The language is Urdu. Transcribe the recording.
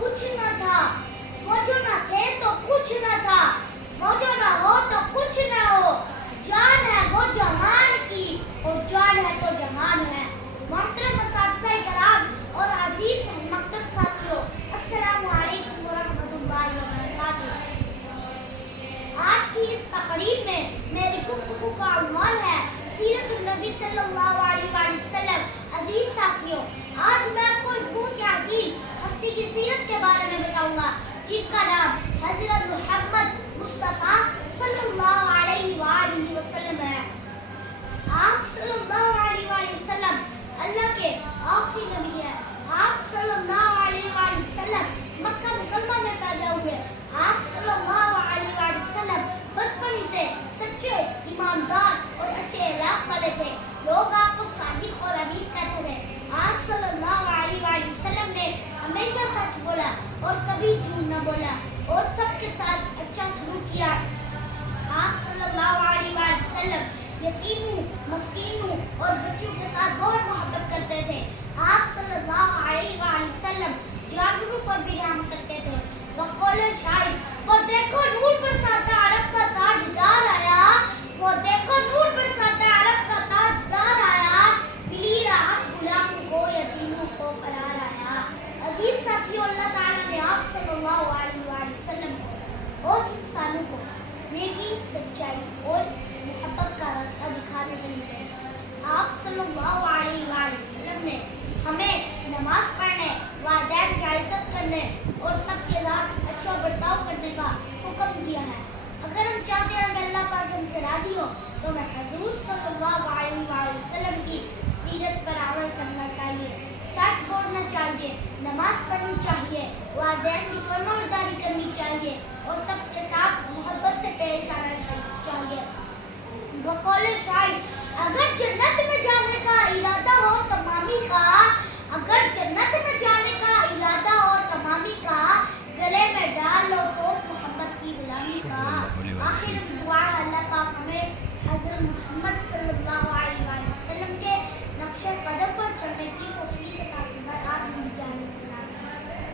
کچھ نہ تھا، وہ جو نہ تھے تو کچھ نہ تھا، وہ جو نہ ہو تو کچھ نہ ہو، جان ہے وہ جہان کی اور جان ہے تو جہان ہے۔ محترم اساتذہ کرام اور عزیز مکتب ساتھیوں، السلام علیکم ورحمۃ اللہ وبرکاتہ۔ آج کی اس تقریب میں میری گفتگو کا عنوان ہے سیرت النبی صلی اللہ علیہ وآلہ وسلم۔ عزیز ساتھیوں، آج میں آپ کو ایک بہت ہی عظیم ہستی کی سیرت کے بارے میں بتاؤں گا جن کا نام حضرت محمد مصطفیٰ صلی اللہ علیہ وآلہ وسلم ہے۔ آپ صلی اللہ علیہ وآلہ وسلم اللہ کے آخری نبی ہیں۔ آپ صلی اللہ علیہ وآلہ وسلم مکہ مکرمہ میں پیدا ہوئے۔ آپ صلی اللہ علیہ وآلہ وسلم بچپن ہی سے سچے، ایماندار اور اچھے اخلاق والے تھے۔ لوگ آپ کو صادق اور امین کہتے تھے۔ آپ صلی اللہ علیہ وآلہ وسلم نے ہمیشہ سچ بولا اور کبھی جھوٹ نہ بولا اور سب کے ساتھ اچھا سلوک کیا۔ آپ صلی اللہ علیہ وآلہ وسلم یتیموں، مسکینوں اور بچوں کے ساتھ بہت محبت کرتے تھے۔ آپ صلی اللہ علیہ وآلہ وسلم جانوروں پر بھی رحم کرتے تھے۔ بقول شاعر، وہ دیکھو نور برساتا عرب کا تاجدار آیا، وہ دیکھو نور برساتا عرب کا تاجدار آیا، ملی راحت غلاموں کو، یتیموں کو قرار آیا۔ عزیز ساتھیوں، اللہ تعالیٰ نے آپ صلی اللہ علیہ وآلہ وسلم کو اور انسانوں کو نیکی، سچائی اور محبت کا راستہ دکھانے کے لیے آپ صلی اللہ علیہ وآلہ وسلم نے ہمیں نماز پڑھنے، والدین کی عزت کرنے اور سب کے ساتھ اچھا برتاؤ کرنے کا حکم دیا ہے۔ اگر ہم چاہتے ہیں کہ اللہ پاک ہم سے راضی ہو تو ہمیں حضور صلی اللہ علیہ وآلہ وسلم کی سیرت پر عمل کرنا چاہیے، سچ بولنا چاہیے، نماز پڑھنی چاہیے، والدین کی فرمانبرداری کرنی چاہیے اور سب کے ساتھ محبت سے پیش آنا چاہیے۔ بقول شاعر، اگر جنت میں جانے کا ارادہ ہو تمامی کا، اگر جنت